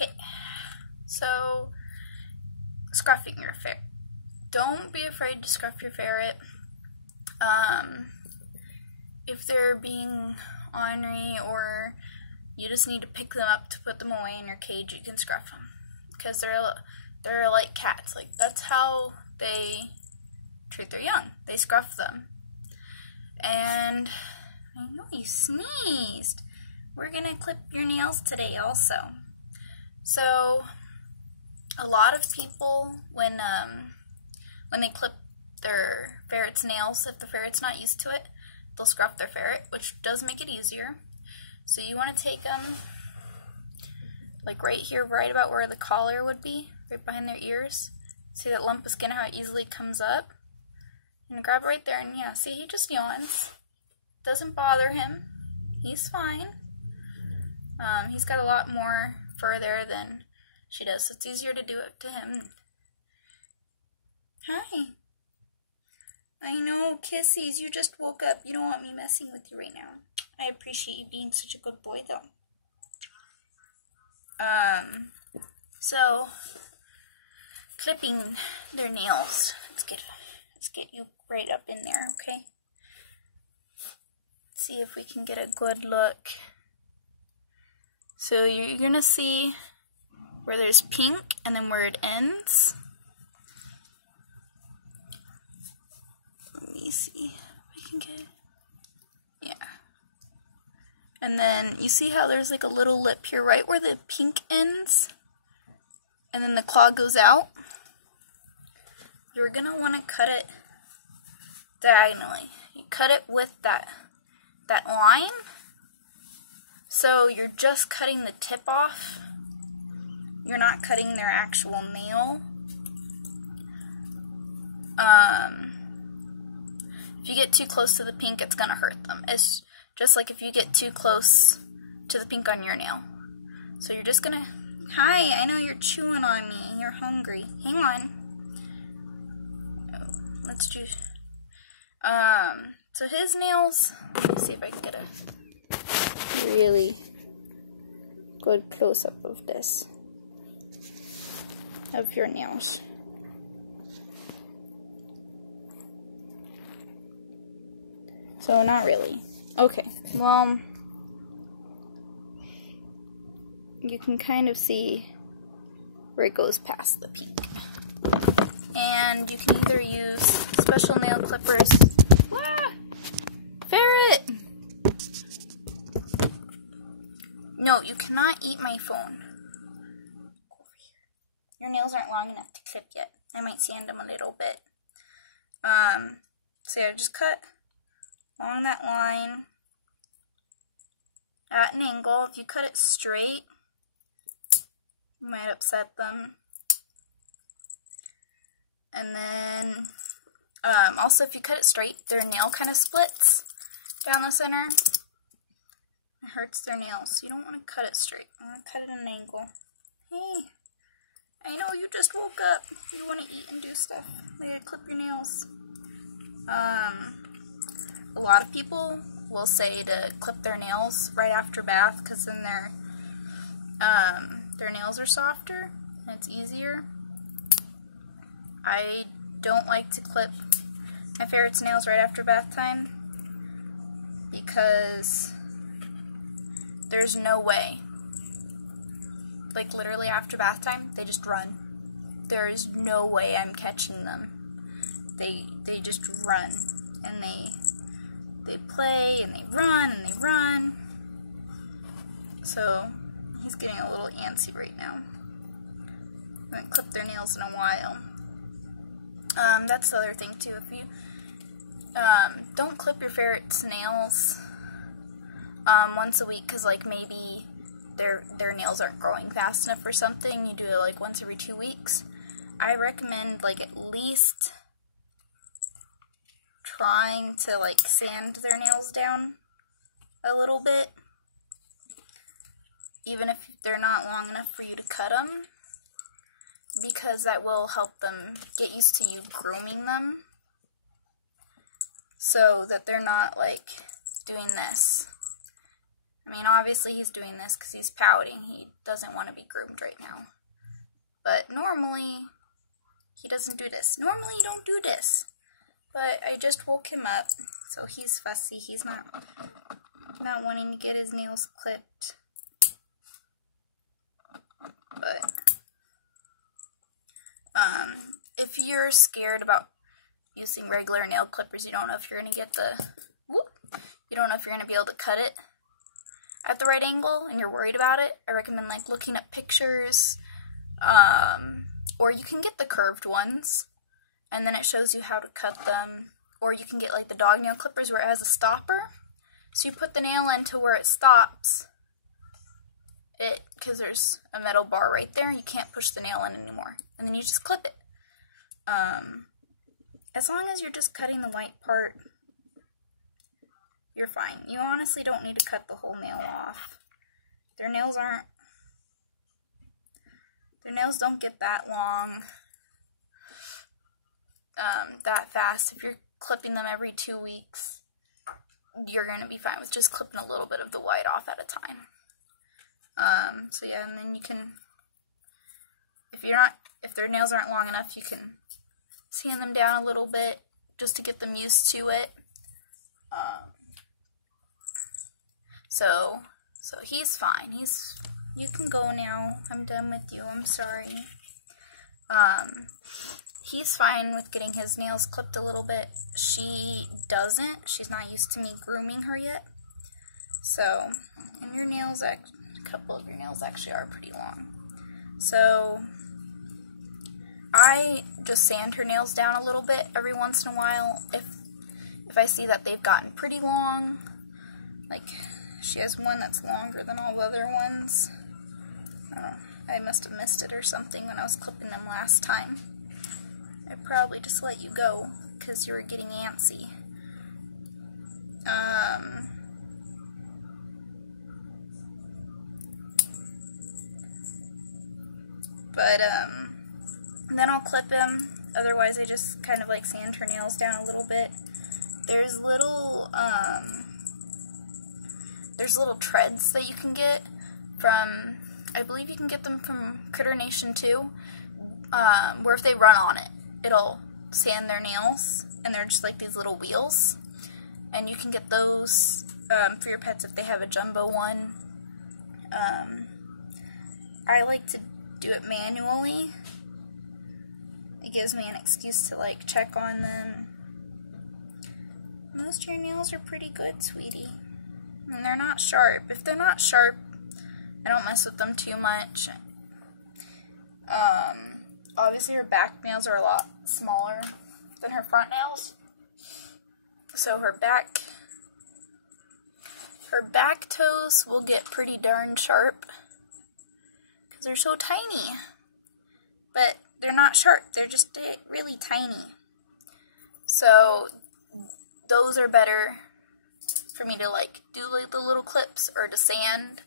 Okay, so scruffing your ferret. Don't be afraid to scruff your ferret. If they're being ornery or you just need to pick them up to put them away in your cage, you can scruff them. Because they're like cats. Like, that's how they treat their young. They scruff them. And I know you sneezed. We're gonna clip your nails today also. So a lot of people, when they clip their ferret's nails, if the ferret's not used to it, they'll scruff their ferret, which does make it easier. So you want to take them like right here, right about where the collar would be, right behind their ears. See that lump of skin, how it easily comes up? And grab it right there, and yeah, see, he just yawns. Doesn't bother him. He's fine. He's got a lot more fur there than she does, so it's easier to do it to him. Hi. I know, kissies, you just woke up. You don't want me messing with you right now. I appreciate you being such a good boy, though. So, clipping their nails. Let's get you right up in there, okay? See if we can get a good look. So you're gonna see where there's pink and then where it ends. Let me see if we can get, yeah. And then you see how there's like a little lip here right where the pink ends? And then the claw goes out. You're gonna wanna cut it diagonally. You cut it with that line. So you're just cutting the tip off. You're not cutting their actual nail. If you get too close to the pink, it's gonna hurt them. It's just like if you get too close to the pink on your nail. So you're just gonna, hi, I know you're chewing on me. You're hungry. Hang on. Oh, let's do, so his nails, let me see if I can get a really good close-up of this, of your nails. So not really. Okay, well, you can kind of see where it goes past the pink. And you can either use special nail clippers. Ah! Ferret! No, you cannot eat my phone. Your nails aren't long enough to clip yet. I might sand them a little bit. So yeah, just cut along that line at an angle. If you cut it straight, you might upset them. And then, also if you cut it straight, their nail kind of splits down the center. It hurts their nails, so you don't want to cut it straight. You want to cut it at an angle. Hey, I know you just woke up. You want to eat and do stuff. Like clip your nails. A lot of people will say to clip their nails right after bath because then their nails are softer and it's easier. I don't like to clip my ferret's nails right after bath time because there's no way. Like literally after bath time, they just run. There is no way I'm catching them. They just run and they play and they run and they run. So he's getting a little antsy right now. I haven't clipped their nails in a while. That's the other thing too. If you don't clip your ferret's nails once a week, because like maybe their nails aren't growing fast enough or something. You do it like once every 2 weeks. I recommend like at least trying to like sand their nails down a little bit, even if they're not long enough for you to cut them, because that will help them get used to you grooming them so that they're not like doing this I mean, obviously he's doing this because he's pouting. He doesn't want to be groomed right now. But normally, he doesn't do this. Normally, you don't do this. But I just woke him up, so he's fussy. He's not wanting to get his nails clipped. But if you're scared about using regular nail clippers, you don't know if you're gonna get you don't know if you're gonna be able to cut it at the right angle, and you're worried about it. I recommend like looking at pictures, or you can get the curved ones, and then it shows you how to cut them. Or you can get like the dog nail clippers where it has a stopper, so you put the nail into where it stops. Because there's a metal bar right there, you can't push the nail in anymore, and then you just clip it. As long as you're just cutting the white part, you're fine. You honestly don't need to cut the whole nail off. Their nails don't get that long, that fast. If you're clipping them every 2 weeks, you're going to be fine with just clipping a little bit of the white off at a time. So yeah, and then you can, if their nails aren't long enough, you can sand them down a little bit just to get them used to it. So he's fine. You can go now. I'm done with you. I'm sorry. He's fine with getting his nails clipped a little bit. She doesn't. She's not used to me grooming her yet. So, and your nails, a couple of your nails actually are pretty long. So, I just sand her nails down a little bit every once in a while if I see that they've gotten pretty long. Like, she has one that's longer than all the other ones. I must have missed it or something when I was clipping them last time. I probably just let you go because you were getting antsy. Then I'll clip him. Otherwise, I just kind of like sand her nails down a little bit. There's little treads that you can get from, I believe you can get them from Critter Nation too, where if they run on it, it'll sand their nails, and they're just like these little wheels. And you can get those for your pets if they have a jumbo one. I like to do it manually. It gives me an excuse to like check on them. Most of your nails are pretty good, sweetie. And they're not sharp. If they're not sharp, I don't mess with them too much. Obviously her back nails are a lot smaller than her front nails. So her back toes will get pretty darn sharp because they're so tiny. But they're not sharp, they're just really tiny. So those are better for me to like do like the little clips or to sand,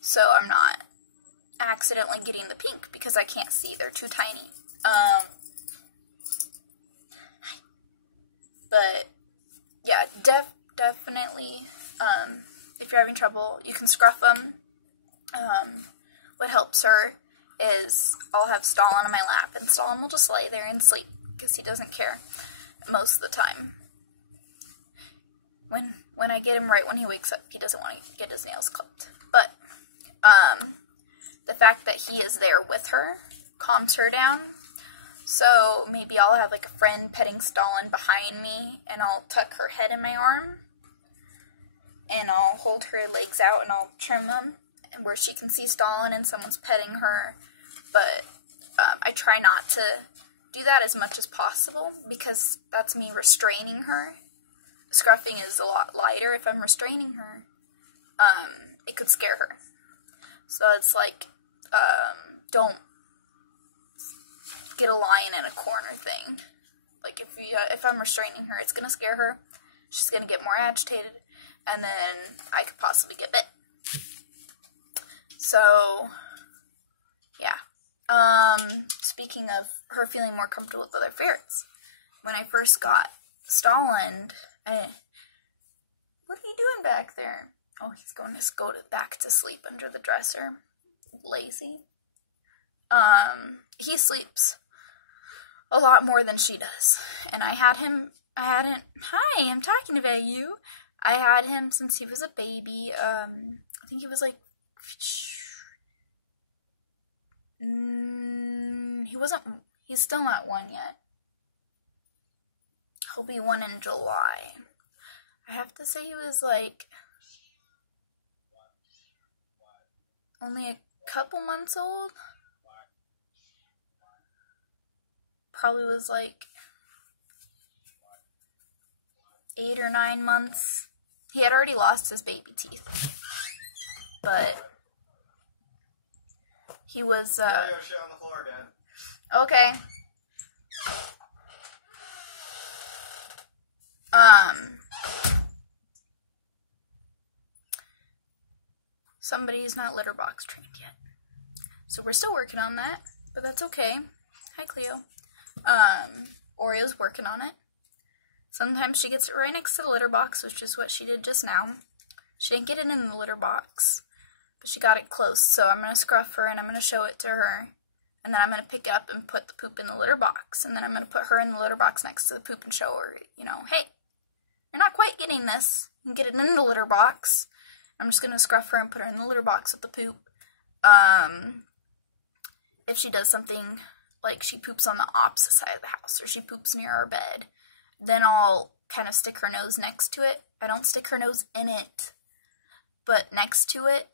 so I'm not accidentally getting the pink because I can't see, they're too tiny. But yeah, definitely if you're having trouble, you can scruff them. What helps her is I'll have Stalin on my lap, and Stalin will just lay there and sleep because he doesn't care most of the time. When I get him right when he wakes up, he doesn't want to get his nails clipped. But the fact that he is there with her calms her down. So maybe I'll have like a friend petting Stalin behind me, and I'll tuck her head in my arm, and I'll hold her legs out, and I'll trim them where she can see Stalin and someone's petting her. But I try not to do that as much as possible because that's me restraining her. Scruffing is a lot lighter. If I'm restraining her, it could scare her. So it's like, don't get a lion in a corner thing. Like if I'm restraining her, it's gonna scare her. She's gonna get more agitated, and then I could possibly get bit. So yeah. Speaking of her feeling more comfortable with other ferrets, when I first got Stalin, what are you doing back there? Oh, he's going to go back to sleep under the dresser. Lazy. He sleeps a lot more than she does. And hi, I'm talking about you. I had him since he was a baby. I think he was like, he's still not 1 yet. He'll be 1 in July. I have to say he was like only a couple months old. Probably was like 8 or 9 months. He had already lost his baby teeth, but he was okay. Somebody's not litter box trained yet, so we're still working on that, but that's okay. Hi, Cleo. Oreo's working on it. Sometimes she gets it right next to the litter box, which is what she did just now. She didn't get it in the litter box, but she got it close, so I'm going to scruff her and I'm going to show it to her, and then I'm going to pick it up and put the poop in the litter box, and then I'm going to put her in the litter box next to the poop and show her, you know, hey, you're not quite getting this. You can get it in the litter box. I'm just going to scruff her and put her in the litter box with the poop. If she does something like she poops on the opposite side of the house, or she poops near our bed, then I'll kind of stick her nose next to it. I don't stick her nose in it, but next to it.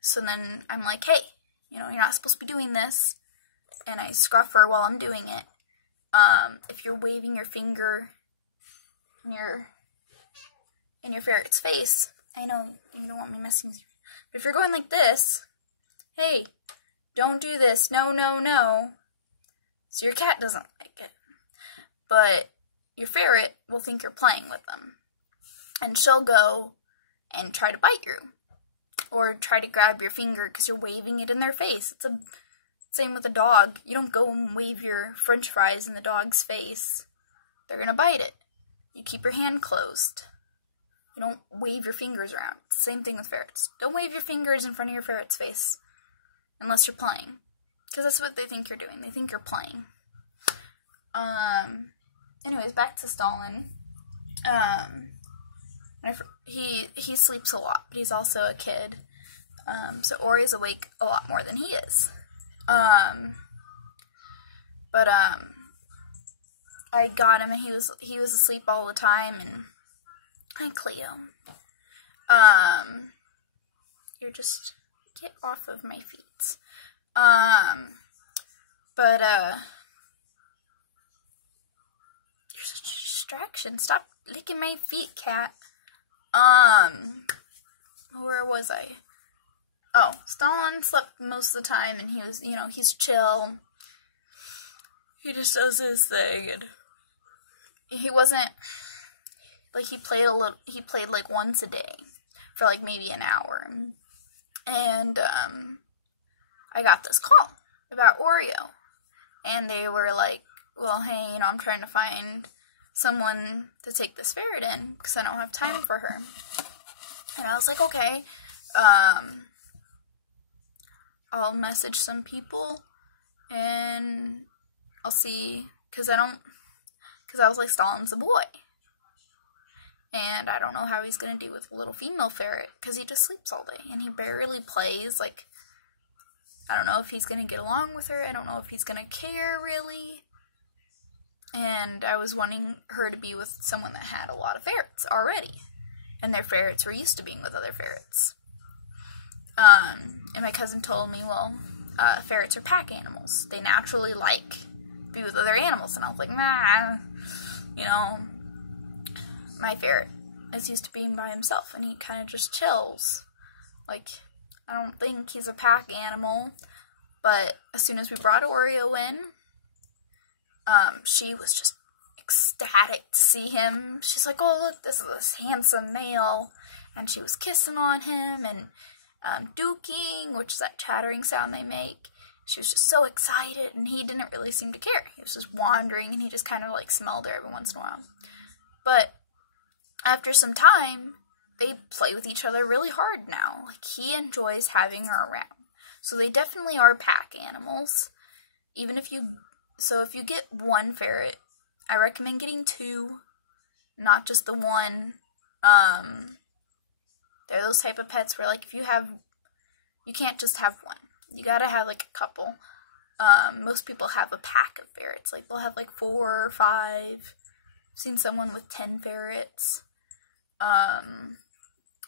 So then I'm like, hey, you know, you're not supposed to be doing this. And I scruff her while I'm doing it. If you're waving your finger in your ferret's face, I know you don't want me messing with you, but if you're going like this, hey, don't do this, no, no, no. So your cat doesn't like it, but your ferret will think you're playing with them, and she'll go and try to bite you, or try to grab your finger because you're waving it in their face. It's the same with a dog. You don't go and wave your french fries in the dog's face. They're going to bite it. You keep your hand closed. You don't wave your fingers around. Same thing with ferrets. Don't wave your fingers in front of your ferret's face unless you're playing, because that's what they think you're doing. They think you're playing. Anyways, back to Stalin. He sleeps a lot, but he's also a kid. So Ori's awake a lot more than he is. I got him and he was asleep all the time. And hi, Cleo. You're just get off of my feet. You're such a distraction. Stop licking my feet, cat. Where was I? Oh, Stalin slept most of the time, and he was, you know, he's chill. He just does his thing, and he wasn't, like, he played like once a day for like maybe an hour. And, I got this call about Oreo, and they were like, well, hey, you know, I'm trying to find someone to take this ferret in, because I don't have time for her. And I was like, okay, I'll message some people, and I'll see, because I was like, Stalin's a boy, and I don't know how he's going to do with a little female ferret, because he just sleeps all day, and he barely plays. Like, I don't know if he's going to get along with her, I don't know if he's going to care, really, and I was wanting her to be with someone that had a lot of ferrets already, and their ferrets were used to being with other ferrets. And my cousin told me, well, ferrets are pack animals. They naturally like to be with other animals. And I was like, nah, you know, my ferret is used to being by himself, and he kind of just chills. Like, I don't think he's a pack animal. But as soon as we brought Oreo in, she was just ecstatic to see him. She's like, oh, look, this is this handsome male. And she was kissing on him and duking, which is that chattering sound they make. She was just so excited, and he didn't really seem to care. He was just wandering, and he just kind of like smelled her every once in a while. But after some time, they play with each other really hard now. Like, he enjoys having her around. So they definitely are pack animals. Even if you, so if you get one ferret, I recommend getting two, not just the one. They're those type of pets where, like, if you have, you can't just have one. You gotta have, like, a couple. Most people have a pack of ferrets. Like, they'll have, like, 4 or 5. I've seen someone with 10 ferrets.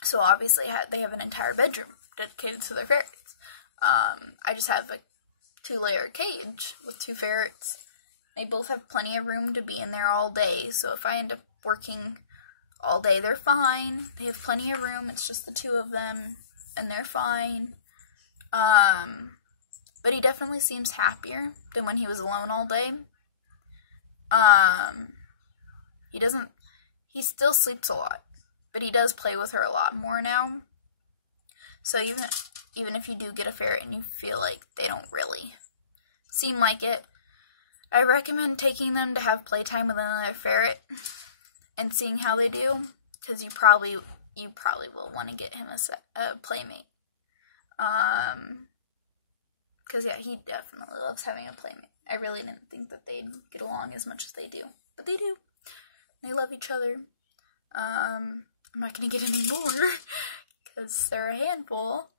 So obviously they have an entire bedroom dedicated to their ferrets. I just have a 2-layer cage with 2 ferrets. They both have plenty of room to be in there all day, so if I end up working all day, they're fine. They have plenty of room, it's just the 2 of them, and they're fine. But he definitely seems happier than when he was alone all day. He still sleeps a lot, but he does play with her a lot more now. So even if you do get a ferret and you feel like they don't really seem like it, I recommend taking them to have playtime with another ferret and seeing how they do, because you probably will want to get him a playmate. Because yeah, he definitely loves having a playmate. I really didn't think that they'd get along as much as they do, but they do. They love each other. I'm not gonna get any more because they're a handful.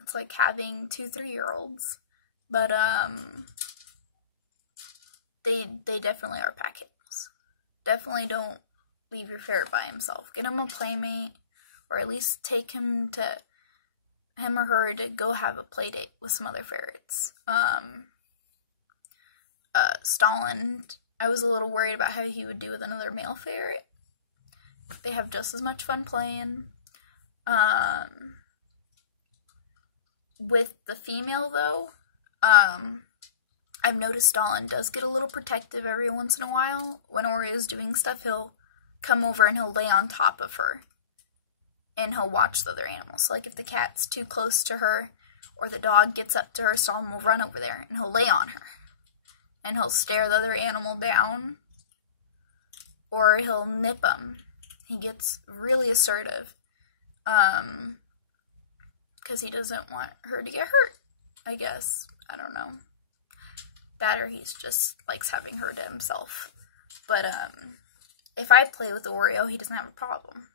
It's like having 2 3-year-olds, but they definitely are pack animals. Definitely don't leave your ferret by himself. Get him a playmate, or at least take him or her to go have a play date with some other ferrets. Stalin, I was a little worried about how he would do with another male ferret. They have just as much fun playing. With the female, though, I've noticed Stalin does get a little protective every once in a while. When Oreo's doing stuff, he'll come over and he'll lay on top of her. And he'll watch the other animals. So, like, if the cat's too close to her, or the dog gets up to her, Stalin will run over there, and he'll lay on her. And he'll stare the other animal down, or he'll nip them. He gets really assertive, because he doesn't want her to get hurt, I guess. I don't know. That, or he's just likes having her to himself. But, if I play with Oreo, he doesn't have a problem.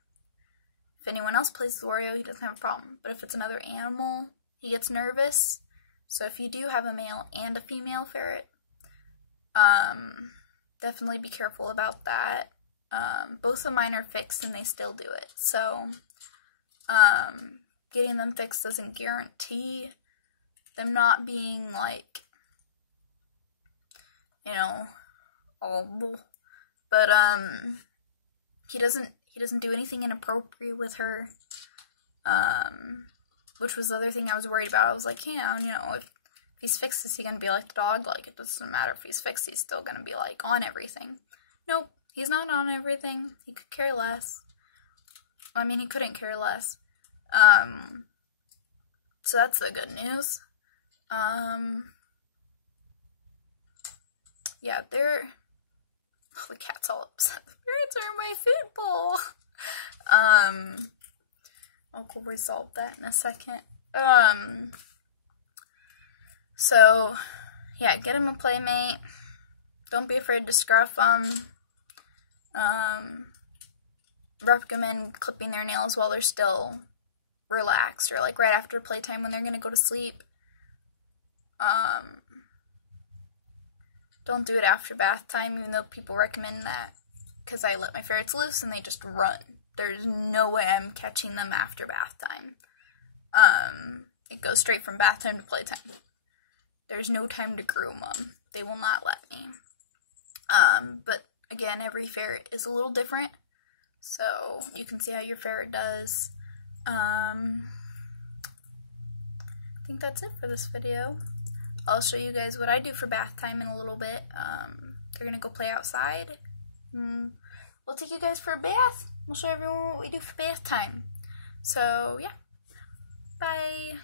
If anyone else plays with Oreo, he doesn't have a problem. But if it's another animal, he gets nervous. So if you do have a male and a female ferret, definitely be careful about that. Both of mine are fixed and they still do it. So, getting them fixed doesn't guarantee them not being, like, you know, all, but, he doesn't do anything inappropriate with her, which was the other thing I was worried about. I was like, yeah, you know, if he's fixed, is he going to be like the dog? Like, it doesn't matter if he's fixed, he's still going to be, like, on everything. Nope, he's not on everything. He could care less. I mean, he couldn't care less. So that's the good news. Yeah, oh, the cat's all upset. The ferrets are in my food bowl. I'll resolve that in a second. So, yeah, get him a playmate. Don't be afraid to scruff them. Recommend clipping their nails while they're still relaxed, or like right after playtime when they're gonna go to sleep. Don't do it after bath time, even though people recommend that, because I let my ferrets loose and they just run. There's no way I'm catching them after bath time. It goes straight from bath time to playtime. There's no time to groom them. They will not let me. But again, every ferret is a little different, so you can see how your ferret does. I think that's it for this video. I'll show you guys what I do for bath time in a little bit. They're gonna go play outside. We'll take you guys for a bath. We'll show everyone what we do for bath time. So, yeah. Bye.